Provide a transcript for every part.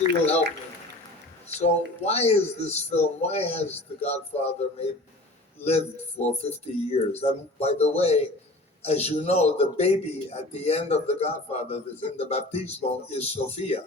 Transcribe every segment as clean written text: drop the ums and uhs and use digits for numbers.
she will help me. So why is this film, why has The Godfather lived for 50 years? By the way, as you know, the baby at the end of The Godfather that's in the baptismo is Sofia.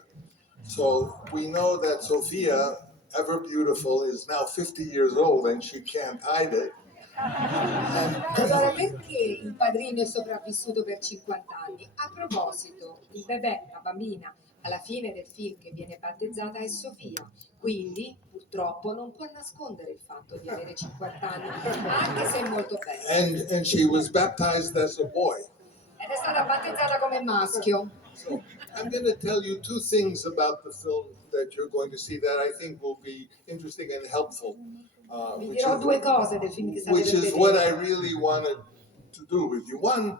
So we know that Sofia, ever beautiful, is now 50 years old and she can't hide it. Allora, perché il padrino è sopravvissuto per 50 anni? A proposito, il bebè, la bambina, alla fine del film che viene battezzata è Sofia, quindi purtroppo non può nascondere il fatto di avere 50 anni, anche se è molto bella. And she was baptized as a boy. Ed è stata battezzata come maschio. So I'm going to tell you two things about the film that you're going to see that I think will be interesting and helpful. Vi dirò due cose del film che state Which per is vedere. what I really wanted to do with you. One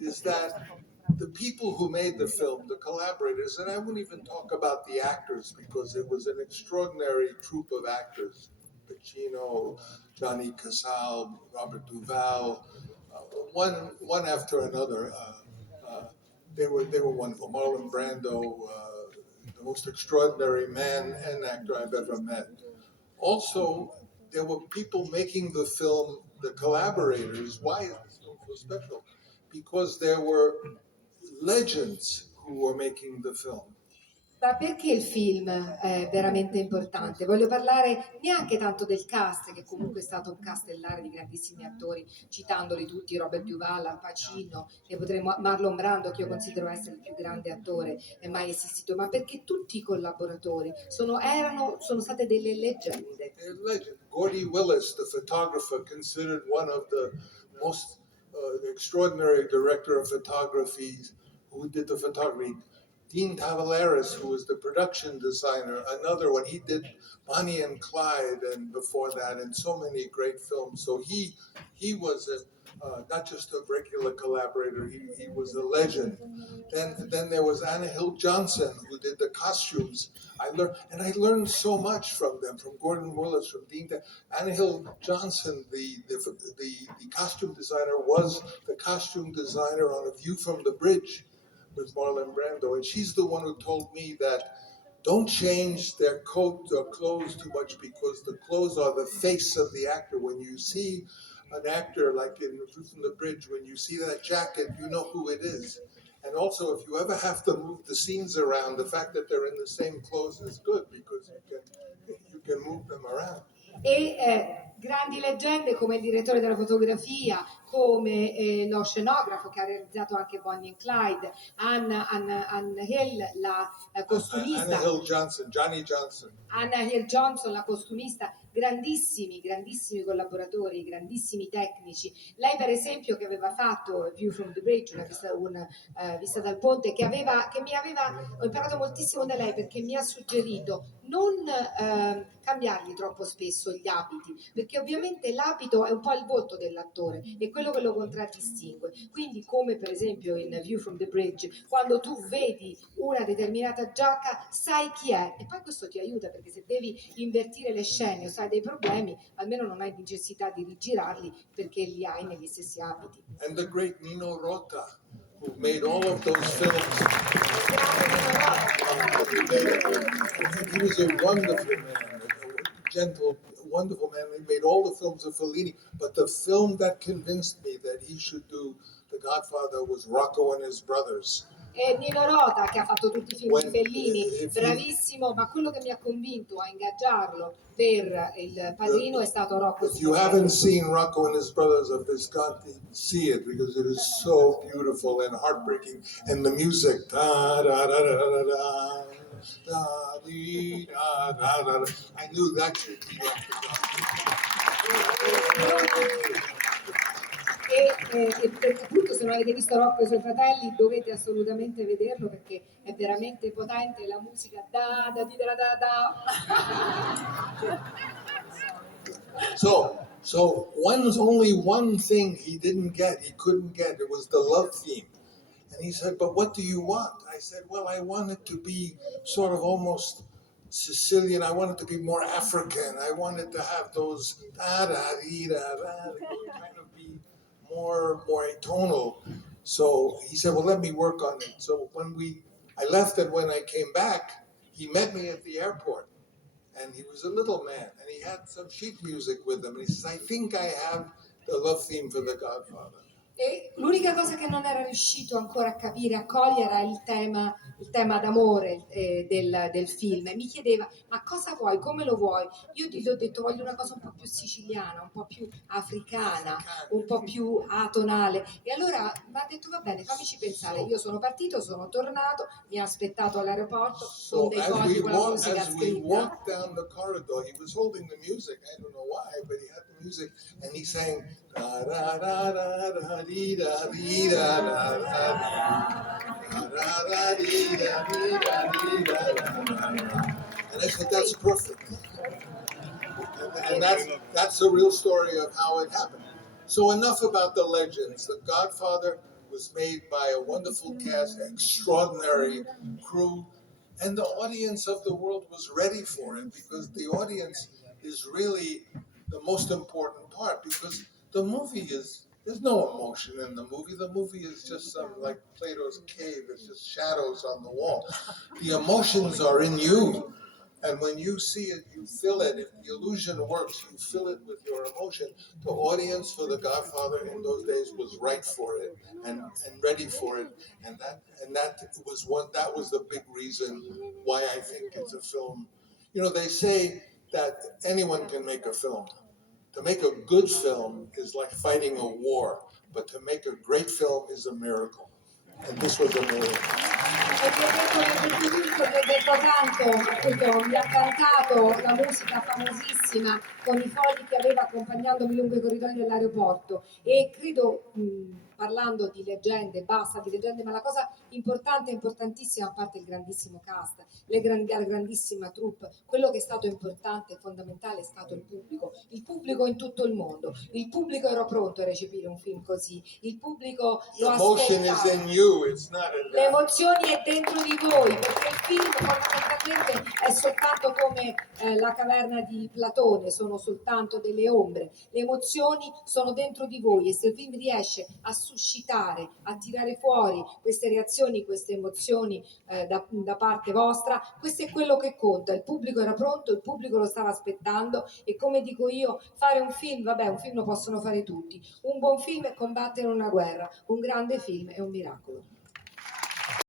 is that the people who made the film, the collaborators, and I wouldn't even talk about the actors because it was an extraordinary troupe of actors. Pacino, Johnny Casal, Robert Duvall, one after another. They were wonderful. Marlon Brando, the most extraordinary man and actor I've ever met. Also, there were people making the film, the collaborators. Why is this film so special? Because there were legends who were making the film. Ma perché il film è veramente importante? Voglio parlare neanche tanto del cast, che comunque è stato un cast stellare di grandissimi attori, citandoli tutti, Robert Duvall, Al Pacino, ne potremo, Marlon Brando, che io considero essere il più grande attore mai esistito, ma perché tutti i collaboratori sono state delle leggende. Gordy Willis, the photographer, considered one of the most extraordinary director of photography who did the photography. Dean Tavaleris, who was the production designer, another one. He did Bonnie and Clyde, and before that, and so many great films. So he was not just a regular collaborator; he was a legend. Then there was Anna Hill Johnson, who did the costumes. I learned so much from them, from Gordon Willis, from Dean. Anna Hill Johnson, the costume designer, was the costume designer on A View from the Bridge with Marlon Brando, and she's the one who told me that don't change their coat or clothes too much because the clothes are the face of the actor. When you see an actor like in View from the Bridge, when you see that jacket, you know who it is. And also, if you ever have to move the scenes around, the fact that they're in the same clothes is good because you can move them around. Grandi leggende come il direttore della fotografia, come lo scenografo che ha realizzato anche Bonnie and Clyde, Anna Hill, la costumista. Anna Hill Johnson, Johnny Johnson. Anna Hill Johnson, la costumista, grandissimi collaboratori, grandissimi tecnici. Lei per esempio che aveva fatto View from the Bridge, una vista dal ponte, ho imparato moltissimo da lei perché mi ha suggerito non cambiargli troppo spesso gli abiti, perché ovviamente l'abito è un po' il volto dell'attore, è quello che lo contraddistingue. Quindi come per esempio in View from the Bridge, quando tu vedi una determinata giacca sai chi è, e poi questo ti aiuta perché se devi invertire le scene o sai dei problemi, almeno non hai necessità di rigirarli perché li hai negli stessi abiti. And the great Nino Rota, who made all of those films. He was a wonderful man, a gentle, wonderful man. He made all the films of Fellini, but the film that convinced me that he should do The Godfather was Rocco and His Brothers. E Nino Rota che ha fatto tutti i film di Fellini, bravissimo, ma quello che mi ha convinto a ingaggiarlo per il Padrino è stato Rocco. If you haven't seen Rocco and His Brothers of Visconti, see it because it is so beautiful and heartbreaking, and the music. Da, da, da, da, da, da. Da, dee, da, da, da. I knew that should be e perché appunto se non avete visto Rocco e i suoi fratelli dovete assolutamente vederlo perché è veramente potente, la musica da da di da da da. So only one thing he couldn't get, it was the love theme. And he said, but what do you want? I said, well, I want it to be sort of almost Sicilian. I want it to be more African. I wanted to have those da-da-dee-da-da, kind of be more tonal. So he said, well, let me work on it. So I left, and when I came back, he met me at the airport, and he was a little man, and he had some sheet music with him, and he says, I think I have the love theme for The Godfather. E l'unica cosa che non era riuscito ancora a capire, a cogliere, era il tema d'amore del film. E mi chiedeva, ma cosa vuoi, come lo vuoi? Io gli ho detto, voglio una cosa un po' più siciliana, un po' più africana, un po' più atonale. E allora mi ha detto, va bene, fammici pensare. Io sono partito, sono tornato, mi ha aspettato all'aeroporto con So dei fogli con la musica as we scritta. walked down the corridor, he was holding the music. I don't know why, but he had the music, and he sang da da da da da dee da dee da da da da da dee da dee da dee da da. And I said, that's perfect. And that's the real story of how it happened. So enough about the legends. The Godfather was made by a wonderful cast, extraordinary crew, and the audience of the world was ready for it, because the audience is really the most important part, because the movie is, there's no emotion in the movie. The movie is just some, like Plato's cave, it's just shadows on the wall. The emotions are in you. And when you see it, you feel it. If the illusion works, you fill it with your emotion. The audience for The Godfather in those days was right for it and ready for it. And that was the big reason why I think it's a film. You know, they say that anyone can make a film. To make a good film is like fighting a war, but to make a great film is a miracle. And this was a miracle. E vi ho detto tanto, appunto, mi ha cantato la musica famosissima con i fogli che aveva accompagnandomi lungo i corridoi dell'aeroporto e credo, parlando di leggende, basta di leggende, ma la cosa importante, importantissima, a parte il grandissimo cast, la grandissima troupe, quello che è stato importante e fondamentale è stato il pubblico in tutto il mondo, il pubblico era pronto a recepire un film così, il pubblico The lo emotion is aspettava. in you, it's not in Le emozioni è dentro di voi, perché il film fondamentalmente è soltanto come la caverna di Platone, sono soltanto delle ombre. Le emozioni sono dentro di voi e se il film riesce a suscitare, a tirare fuori queste reazioni, queste emozioni da parte vostra, questo è quello che conta. Il pubblico era pronto, il pubblico lo stava aspettando e come dico io, fare un film, vabbè, un film lo possono fare tutti. Un buon film è combattere una guerra, un grande film è un miracolo.